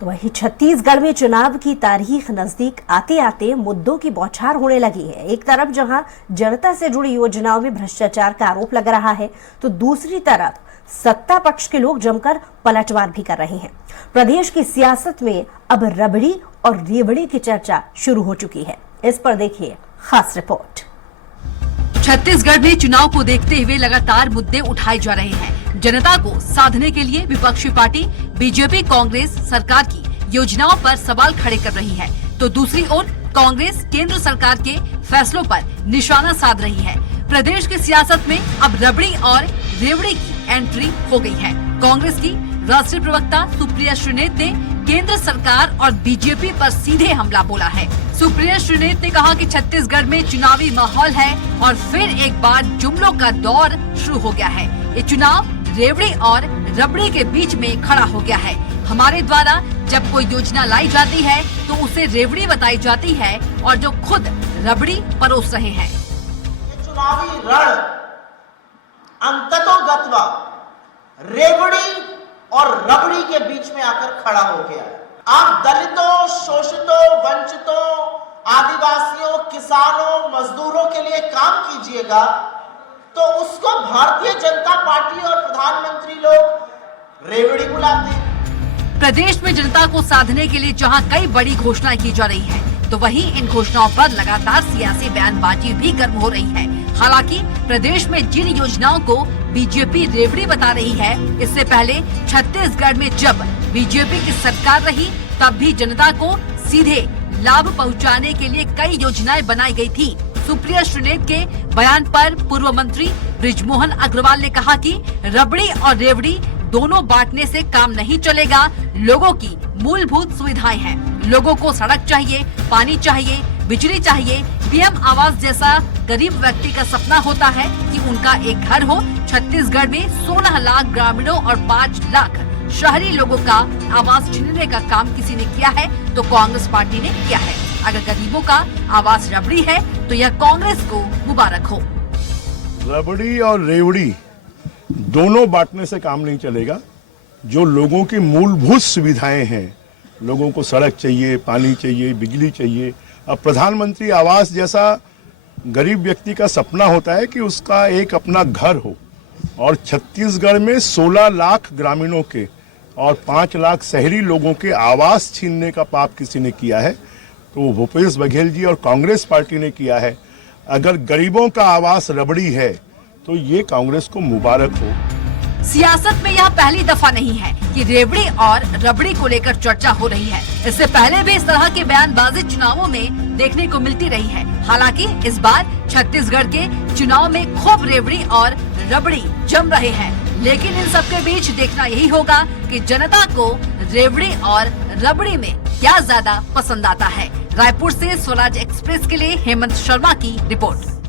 तो वहीं छत्तीसगढ़ में चुनाव की तारीख नजदीक आते आते मुद्दों की बौछार होने लगी है। एक तरफ जहां जनता से जुड़ी योजनाओं में भ्रष्टाचार का आरोप लग रहा है, तो दूसरी तरफ सत्ता पक्ष के लोग जमकर पलटवार भी कर रहे हैं। प्रदेश की सियासत में अब रबड़ी और रेवड़ी की चर्चा शुरू हो चुकी है। इस पर देखिए खास रिपोर्ट। छत्तीसगढ़ में चुनाव को देखते हुए लगातार मुद्दे उठाए जा रहे हैं। जनता को साधने के लिए विपक्षी पार्टी बीजेपी कांग्रेस सरकार की योजनाओं पर सवाल खड़े कर रही है, तो दूसरी ओर कांग्रेस केंद्र सरकार के फैसलों पर निशाना साध रही है। प्रदेश की सियासत में अब रबड़ी और रेवड़ी की एंट्री हो गई है। कांग्रेस की राष्ट्रीय प्रवक्ता सुप्रिया श्रीनेत ने केंद्र सरकार और बीजेपी पर सीधे हमला बोला है। सुप्रिया श्रीनेत ने कहा कि छत्तीसगढ़ में चुनावी माहौल है और फिर एक बार जुमलों का दौर शुरू हो गया है। ये चुनाव रेवड़ी और रबड़ी के बीच में खड़ा हो गया है। हमारे द्वारा जब कोई योजना लाई जाती है तो उसे रेवड़ी बताई जाती है और जो खुद रबड़ी परोस रहे हैं। चुनावी रण अंततोगत्वा रेवड़ी और रबड़ी के बीच में आकर खड़ा हो गया है। आप दलितों, शोषितों, वंचितों, आदिवासियों, किसानों, मजदूरों के लिए काम कीजिएगा तो उसको भारतीय जनता पार्टी और प्रधानमंत्री लोग रेवड़ी बुलाते हैं। प्रदेश में जनता को साधने के लिए जहां कई बड़ी घोषणाएं की जा रही हैं, तो वहीं इन घोषणाओं पर लगातार सियासी बयानबाजी भी गर्म हो रही है। हालांकि प्रदेश में जिन योजनाओं को बीजेपी रेवड़ी बता रही है, इससे पहले छत्तीसगढ़ में जब बीजेपी की सरकार रही तब भी जनता को सीधे लाभ पहुंचाने के लिए कई योजनाएं बनाई गई थी। सुप्रिया श्रीनेत के बयान पर पूर्व मंत्री बृजमोहन अग्रवाल ने कहा कि रबड़ी और रेवड़ी दोनों बांटने से काम नहीं चलेगा। लोगों की मूलभूत सुविधाएं हैं, लोगों को सड़क चाहिए, पानी चाहिए, बिजली चाहिए। पीएम आवास जैसा गरीब व्यक्ति का सपना होता है कि उनका एक घर हो। छत्तीसगढ़ में 16 लाख ग्रामीणों और 5 लाख शहरी लोगों का आवास छीनने का काम किसी ने किया है तो कांग्रेस पार्टी ने किया है। अगर गरीबों का आवास रबड़ी है तो यह कांग्रेस को मुबारक हो। रबड़ी और रेवड़ी दोनों बांटने से काम नहीं चलेगा। जो लोगों की मूलभूत सुविधाएं हैं, लोगों को सड़क चाहिए, पानी चाहिए, बिजली चाहिए। अब प्रधानमंत्री आवास जैसा गरीब व्यक्ति का सपना होता है कि उसका एक अपना घर हो, और छत्तीसगढ़ में 16 लाख ग्रामीणों के और 5 लाख शहरी लोगों के आवास छीनने का पाप किसी ने किया है तो भूपेश बघेल जी और कांग्रेस पार्टी ने किया है। अगर गरीबों का आवास रबड़ी है तो ये कांग्रेस को मुबारक हो। सियासत में यह पहली दफा नहीं है कि रेवड़ी और रबड़ी को लेकर चर्चा हो रही है। इससे पहले भी इस तरह की बयानबाजी चुनावों में देखने को मिलती रही है। हालांकि इस बार छत्तीसगढ़ के चुनाव में खूब रेवड़ी और रबड़ी जम रहे हैं, लेकिन इन सबके बीच देखना यही होगा कि जनता को रेवड़ी और रबड़ी में क्या ज्यादा पसंद आता है। रायपुर से स्वराज एक्सप्रेस के लिए हेमंत शर्मा की रिपोर्ट।